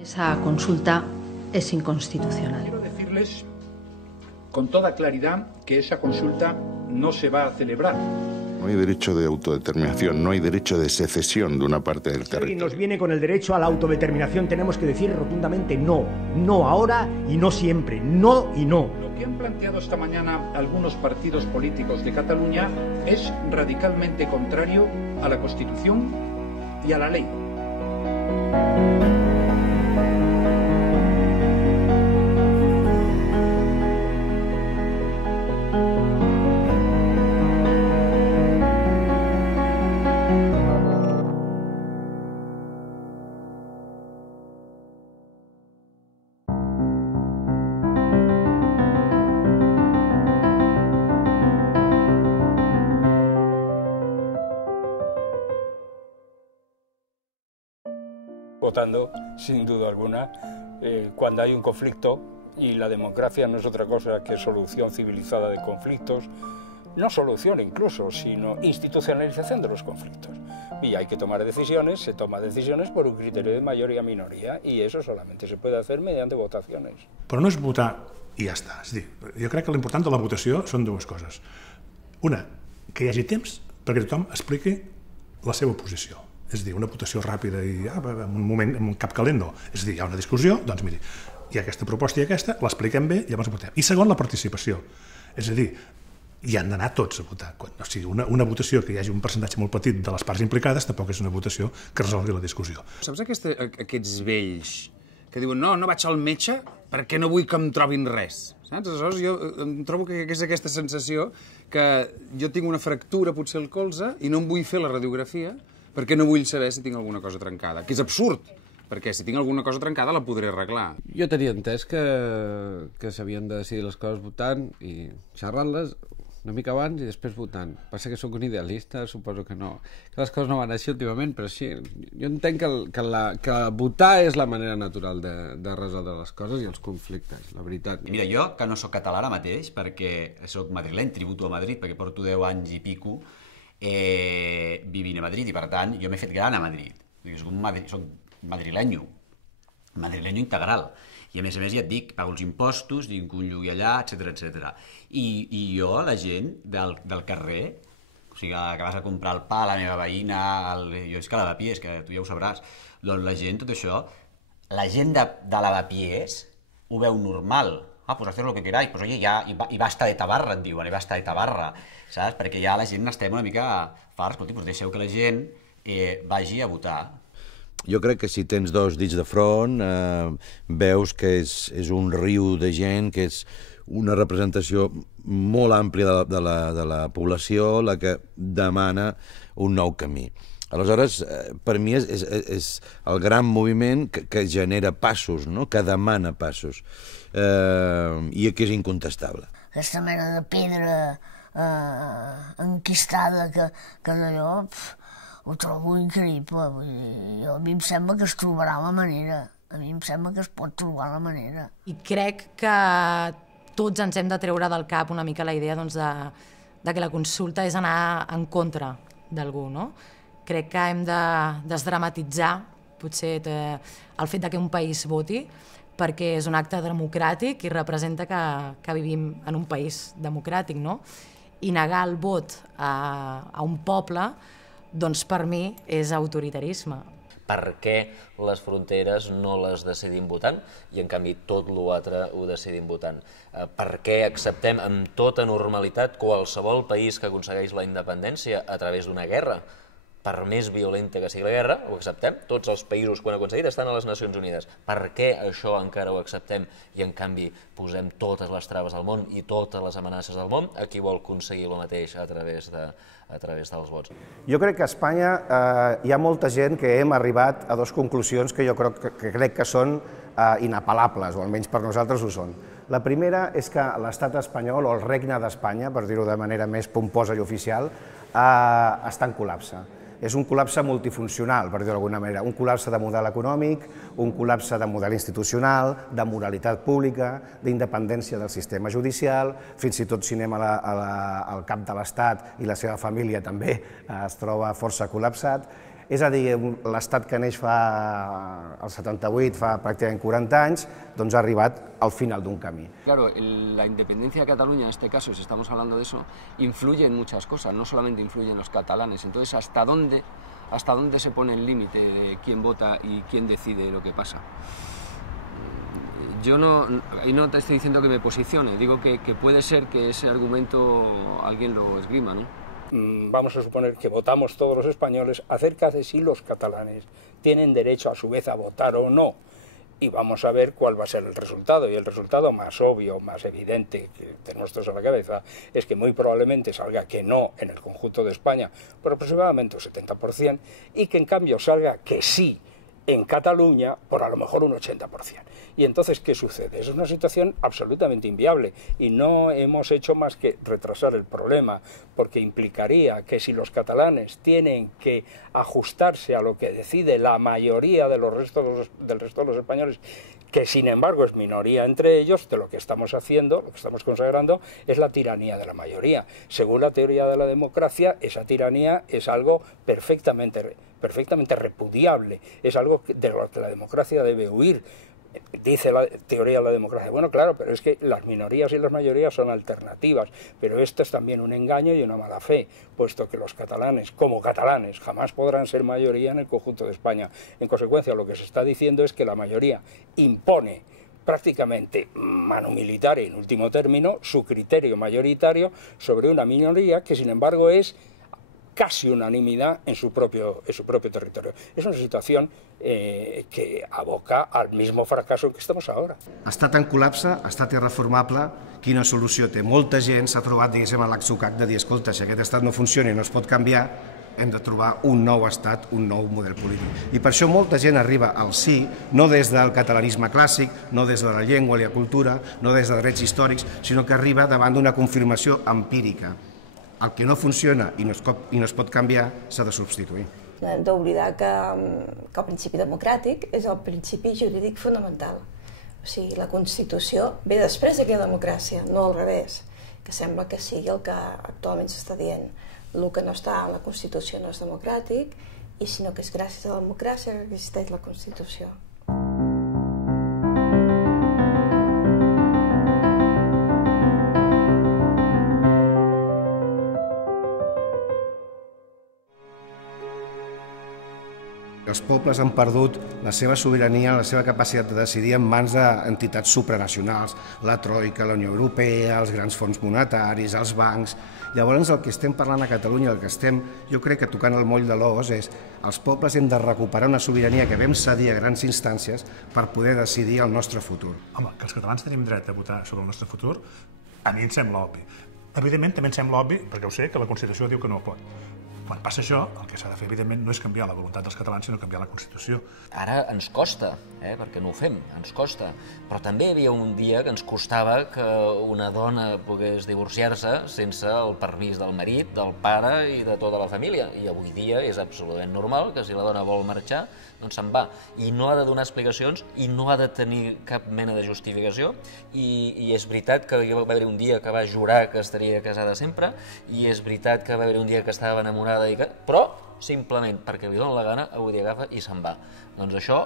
Esa consulta es inconstitucional. Quiero decirles con toda claridad que esa consulta no se va a celebrar. No hay derecho de autodeterminación, no hay derecho de secesión de una parte del territorio. Si nos viene con el derecho a la autodeterminación, tenemos que decir rotundamente no. No ahora y no siempre. No y no. Lo que han planteado esta mañana algunos partidos políticos de Cataluña es radicalmente contrario a la Constitución y a la ley. Votando, sin duda alguna, cuando hay un conflicto, y la democracia no es otra cosa que solución civilizada de conflictos, no solución incluso, sino institucionalización de los conflictos. Y hay que tomar decisiones, se toman decisiones por un criterio de mayoría-minoria, y eso solamente se puede hacer mediante votaciones. Però no és votar i ja està. És a dir, jo crec que l'important de la votació són dues coses. Una, que hi hagi temps perquè tothom expliqui la seva posició. És a dir, una votació ràpida i en un moment, en cap calent, no. És a dir, hi ha una discussió, doncs miri, hi ha aquesta proposta i aquesta, l'expliquem bé, llavors votem. I segon, la participació. És a dir, hi han d'anar tots a votar. O sigui, una votació que hi hagi un percentatge molt petit de les parts implicades tampoc és una votació que resolgui la discussió. Saps aquests vells que diuen no vaig al metge perquè no vull que em trobin res? Saps? Aleshores jo em trobo que és aquesta sensació que jo tinc una fractura potser al colze i no em vull fer la radiografia perquè no vull saber si tinc alguna cosa trencada, que és absurd, perquè si tinc alguna cosa trencada la podré arreglar. Jo tenia entès que s'havien de decidir les coses votant i xerrant-les una mica abans i després votant. Passa que sóc un idealista, suposo que no. Que les coses no van així últimament, però sí. Jo entenc que votar és la manera natural de resoldre les coses i els conflictes, la veritat. Mira, jo, que no sóc català ara mateix, perquè sóc madrileny, tributo a Madrid, perquè porto 10 anys i pico vivint a Madrid, i per tant jo m'he fet gran a Madrid. Soc madrilenyo integral. I a més ja et dic, pago els impostos, tinc un lloguer allà, etcètera. I jo, la gent del carrer, o sigui, que vas a comprar el pa a la meva veïna, jo és que lavapiés, que tu ja ho sabràs, doncs la gent, tot això, la gent de lavapiés ho veu normal. Pues hacer lo que queráis, pues oye, ya, y basta de tabarra, et diuen, i basta de tabarra, saps? Perquè ja la gent n'estem una mica farts, escolti, doncs deixeu que la gent vagi a votar. Jo crec que si tens dos dits de front, veus que és un riu de gent, que és una representació molt àmplia de la població la que demana un nou camí. Aleshores, per mi és el gran moviment que genera passos, que demana passos, i que és incontestable. Aquesta mena de pedra enquistada que d'allò ho trobo increïble. A mi em sembla que es trobarà la manera. A mi em sembla que es pot trobar la manera. I crec que tots ens hem de treure del cap una mica la idea de que la consulta és anar en contra d'algú, no? Crec que hem de desdramatitzar potser el fet que un país voti, perquè és un acte democràtic i representa que vivim en un país democràtic, no? I negar el vot a un poble, doncs per mi és autoritarisme. Per què les fronteres no les decidim votant i en canvi tot l'altre ho decidim votant? Per què acceptem amb tota normalitat qualsevol país que aconsegueix la independència a través d'una guerra? Per més violenta que sigui la guerra, ho acceptem. Tots els països que ho han aconseguit estan a les Nacions Unides. Per què això encara ho acceptem i en canvi posem totes les traves del món i totes les amenaces del món a qui vol aconseguir el mateix a través dels vots? Jo crec que a Espanya hi ha molta gent que hem arribat a dues conclusions que jo crec que són inapel·lables, o almenys per nosaltres ho són. La primera és que l'estat espanyol, o el regne d'Espanya, per dir-ho de manera més pomposa i oficial, està en col·lapse. És un col·lapse multifuncional, per dir-ho d'alguna manera, un col·lapse de model econòmic, un col·lapse de model institucional, de moralitat pública, d'independència del sistema judicial, fins i tot si anem al cap de l'Estat i la seva família també es troba força col·lapsat. És a dir, l'estat que neix al 78, fa pràcticament 40 anys, doncs ha arribat al final d'un camí. Claro, la independencia de Cataluña, en este caso, si estamos hablando de eso, influye en muchas cosas, no solamente influye en los catalanes. Entonces, ¿hasta dónde se pone el límite de quién vota y quién decide lo que pasa? Yo ahí no te estoy diciendo que me posicione, digo que puede ser que ese argumento alguien lo esgrima, ¿no? Vamos a suponer que votamos todos los españoles acerca de si los catalanes tienen derecho a su vez a votar o no. Y vamos a ver cuál va a ser el resultado. Y el resultado más obvio, más evidente que tenemos todos a la cabeza es que muy probablemente salga que no en el conjunto de España por aproximadamente un 70% y que en cambio salga que sí en Cataluña por a lo mejor un 80%. Y entonces, ¿qué sucede? Es una situación absolutamente inviable y no hemos hecho más que retrasar el problema, porque implicaría que si los catalanes tienen que ajustarse a lo que decide la mayoría del resto de los españoles, que sin embargo es minoría entre ellos, de lo que estamos haciendo, lo que estamos consagrando, es la tiranía de la mayoría. Según la teoría de la democracia, esa tiranía es algo perfectamente repudiable, es algo de lo que la democracia debe huir. Dice la teoría de la democracia, bueno, claro, pero es que las minorías y las mayorías son alternativas, pero esto es también un engaño y una mala fe, puesto que los catalanes, como catalanes, jamás podrán ser mayoría en el conjunto de España. En consecuencia, lo que se está diciendo es que la mayoría impone prácticamente mano militar y, en último término, su criterio mayoritario sobre una minoría que, sin embargo, es casi unanimidad en su propio territorio. Es una situación que aboca al mismo fracaso en què estem ara. Estat en col·lapse, estat irreformable, quina solució té? Molta gent s'ha trobat, diguéssim, a l'atzucac de dir, escolta, si aquest estat no funciona i no es pot canviar, hem de trobar un nou estat, un nou model polític. I per això molta gent arriba al sí, no des del catalanisme clàssic, no des de la llengua i la cultura, no des de drets històrics, sinó que arriba davant d'una confirmació empírica. El que no funciona i no es pot canviar s'ha de substituir. Hem d'oblidar que el principi democràtic és el principi jurídic fonamental. O sigui, la Constitució ve després d'aquella democràcia, no al revés, que sembla que sigui el que actualment s'està dient. El que no està en la Constitució no és democràtic, i sinó que és gràcies a la democràcia que existeix la Constitució. Els pobles han perdut la seva sobirania, la seva capacitat de decidir en mans d'entitats supranacionals, la Troika, la Unió Europea, els grans fons monetaris, els bancs. Llavors, el que estem parlant a Catalunya, el que estem, jo crec que tocant el moll de l'os, és els pobles hem de recuperar una sobirania que vam cedir a grans instàncies per poder decidir el nostre futur. Home, que els catalans tenim dret a votar sobre el nostre futur, a mi em sembla obvi. Evidentment, també em sembla obvi, perquè ho sé, que la Constitució diu que no pot. Quan passa això, el que s'ha de fer, evidentment, no és canviar la voluntat dels catalans, sinó canviar la Constitució. Ara ens costa, perquè no ho fem, ens costa. Però també hi havia un dia que ens costava que una dona pogués divorciar-se sense el permís del marit, del pare i de tota la família. I avui dia és absolutament normal que si la dona vol marxar, doncs se'n va. I no ha de donar explicacions i no ha de tenir cap mena de justificació. I és veritat que va haver un dia que va jurar que estaria casada sempre, i és veritat que va haver un dia que estava enamorada, però simplement perquè li dona la gana, avui dia agafa i se'n va. Doncs això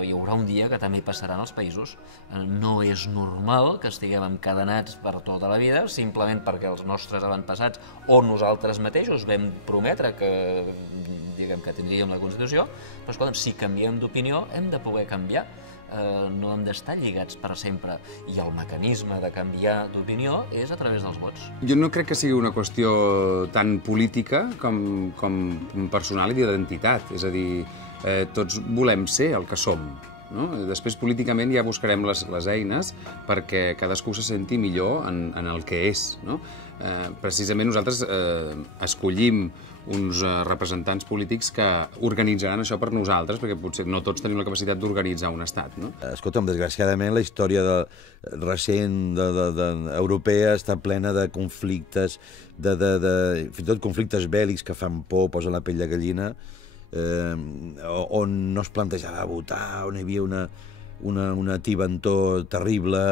hi haurà un dia que també passarà en els països. No és normal que estiguem encadenats per tota la vida simplement perquè els nostres avantpassats o nosaltres mateixos vam prometre que tindríem la Constitució, però escolta'm, si canviem d'opinió hem de poder canviar. No hem d'estar lligats per sempre, i el mecanisme de canviar d'opinió és a través dels vots. Jo no crec que sigui una qüestió tan política com personal i d'identitat, és a dir, tots volem ser el que som. Després, políticament, ja buscarem les eines perquè cadascú se senti millor en el que és. Precisament nosaltres escollim uns representants polítics que organitzaran això per nosaltres, perquè potser no tots tenim la capacitat d'organitzar un estat. Escolta'm, desgraciadament la història recent europea està plena de conflictes, fins i tot conflictes bèl·lics que fan por, posen la pell de gallina, on no es plantejava votar, on hi havia una tibantor terrible,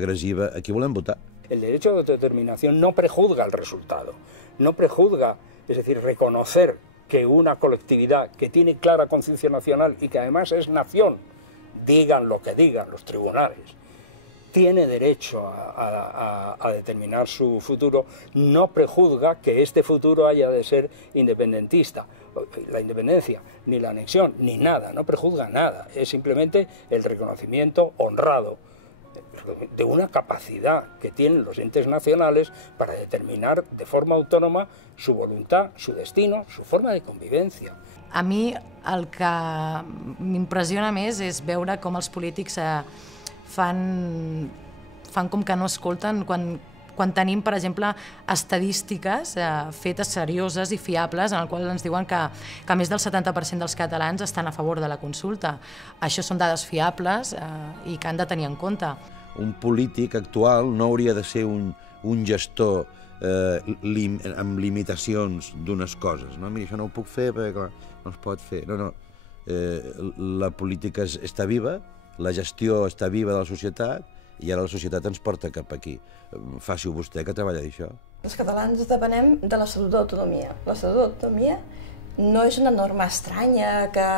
agressiva. Aquí volem votar. El derecho de autodeterminación no prejuzga el resultado, no prejuzga, es decir, reconocer que una colectividad que tiene clara conciencia nacional y que además es nación, digan lo que digan los tribunales, tiene derecho a determinar su futuro, no prejuzga que este futuro haya de ser independentista. La independencia, ni la anexión, ni nada, no prejuzga nada. Es simplemente el reconocimiento honrado de una capacidad que tienen los entes nacionales para determinar de forma autónoma su voluntad, su destino, su forma de convivencia. A mi el que m'impressiona més és veure com els polítics fan com que no escolten quan tenim, per exemple, estadístiques fetes serioses i fiables en el qual ens diuen que més del 70% dels catalans estan a favor de la consulta. Això són dades fiables i que han de tenir en compte. Un polític actual no hauria de ser un gestor amb limitacions d'unes coses. Mira, això no ho puc fer perquè, clar, no es pot fer. No. La política està viva, la gestió està viva de la societat i ara la societat ens porta cap aquí. Faci-ho vostè, que treballa d'això. Els catalans depenem de l'Estatut d'autonomia. L'Estatut d'autonomia no és una norma estranya que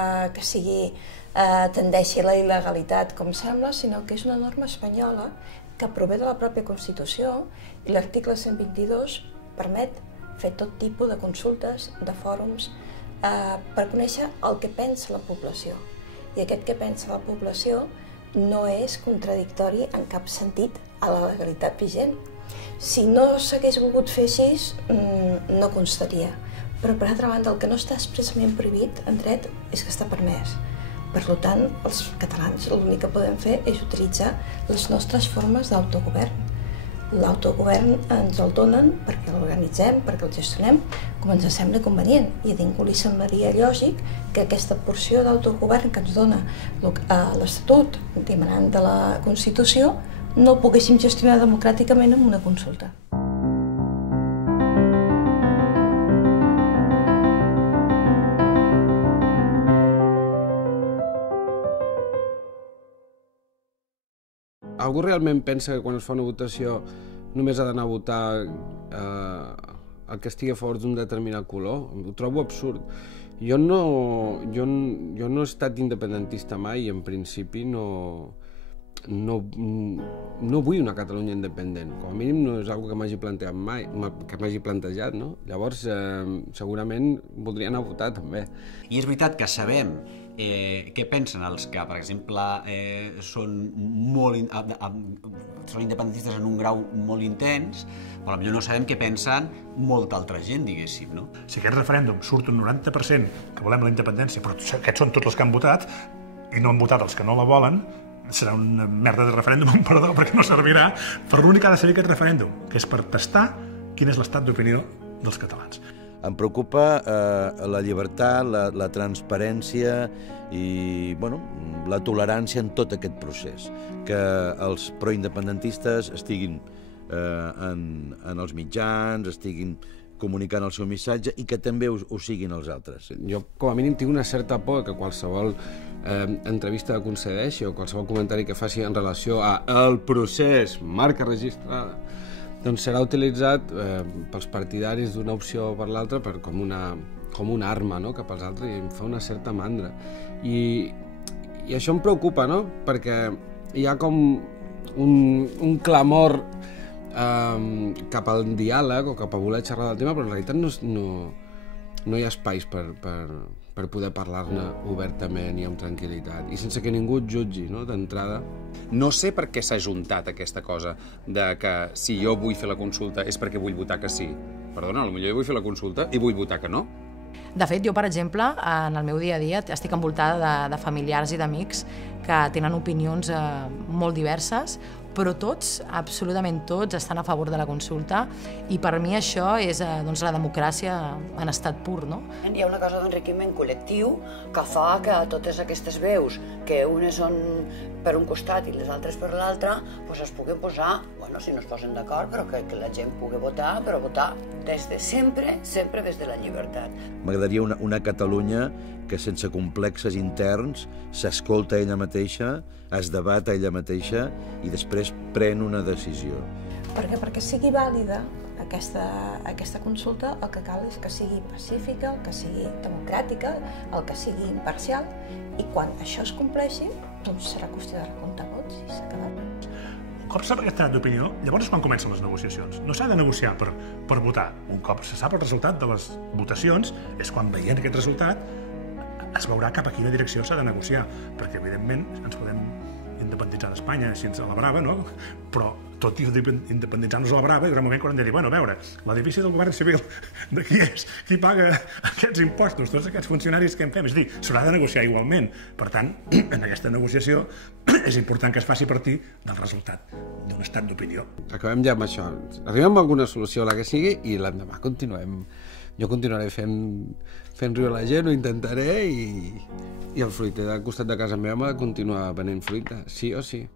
tendeixi a la il·legalitat, com sembla, sinó que és una norma espanyola que prové de la pròpia Constitució i l'article 122 permet fer tot tipus de consultes, de fòrums, per conèixer el que pensa la població. I aquest que pensa la població no és contradictori en cap sentit a la legalitat vigent. Si no s'hagués volgut fer així, no constaria. Però, per altra banda, el que no està expressament prohibit en dret és que està permès. Per tant, els catalans l'únic que podem fer és utilitzar les nostres formes d'autogovern. L'autogovern ens el donen perquè l'organitzem, perquè el gestionem, com ens sembla convenient. I a ningú li semblaria lògic que aquesta porció d'autogovern que ens dona l'Estatut dimanant de la Constitució no el poguéssim gestionar democràticament amb una consulta. Algú realment pensa que quan es fa una votació només ha d'anar a votar el que estigui a favor d'un determinat color? Ho trobo absurd. Jo no he estat independentista mai i en principi no vull una Catalunya independent. Com a mínim no és una cosa que m'hagi plantejat mai, que m'hagi plantejat, no? Llavors, segurament voldria anar a votar també. I és veritat que sabem què pensen els que, per exemple, són independentistes en un grau molt intens, però potser no sabem què pensen molta altra gent, diguéssim, no? Si aquest referèndum surt un 90% que volem la independència, però aquests són tots els que han votat, i no han votat els que no la volen, serà una merda de referèndum, perdó, perquè no servirà, però l'únic que ha de servir aquest referèndum, que és per tastar quin és l'estat d'opinió dels catalans. Em preocupa la llibertat, la transparència i la tolerància en tot aquest procés. Que els proindependentistes estiguin en els mitjans, estiguin comunicant el seu missatge i que també ho siguin els altres. Jo, com a mínim, tinc una certa por que qualsevol entrevista que concedeixi o qualsevol comentari que faci en relació al procés, marca registrada, doncs serà utilitzat pels partidaris d'una opció o per l'altra com una arma cap als altres i em fa una certa mandra. I això em preocupa, no? Perquè hi ha com un clamor cap al diàleg o cap a voler xerrar del tema, però en realitat no hi ha espais per poder parlar-ne obertament i amb tranquil·litat i sense que ningú et jutgi, no?, d'entrada. No sé per què s'ha juntat aquesta cosa de que si jo vull fer la consulta és perquè vull votar que sí. Perdona, potser jo vull fer la consulta i vull votar que no. De fet, jo, per exemple, en el meu dia a dia estic envoltada de familiars i d'amics que tenen opinions molt diverses, però tots, absolutament tots, estan a favor de la consulta i per mi això és la democràcia en estat pur, no? Hi ha una cosa d'enriquiment col·lectiu que fa que totes aquestes veus, que unes són per un costat i les altres per l'altre, es puguin posar, si no es posen d'acord, però que la gent pugui votar, però votar des de sempre des de la llibertat. M'agradaria una Catalunya que sense complexes interns s'escolta ella mateixa, es debat ella mateixa i després pren una decisió. Perquè sigui vàlida aquesta consulta el que cal és que sigui pacífica, el que sigui democràtica, el que sigui imparcial, i quan això es compleixi, doncs serà qüestió de recomptar vots i s'ha acabat. Un cop sap aquest estat d'opinió, llavors és quan comencen les negociacions. No s'ha de negociar per votar. Un cop se sap el resultat de les votacions, és quan veient aquest resultat es veurà cap a quina direcció s'ha de negociar, perquè evidentment ens podem independitzar d'Espanya així a la brava, no? Però tot i independitzar-nos a la brava hi haurà un moment quan hem de dir, bueno, a veure, l'edifici del govern civil de qui és? Qui paga aquests impostos? Tots aquests funcionaris que en fem? És a dir, s'haurà de negociar igualment. Per tant, en aquesta negociació és important que es faci a partir del resultat d'un estat d'opinió. Acabem ja amb això. Arribem a alguna solució, la que sigui, i l'endemà continuem. Jo continuaré fent riure la gent, ho intentaré, i el fruiter del costat de casa meva m'ha de continuar venent fruita, sí o sí.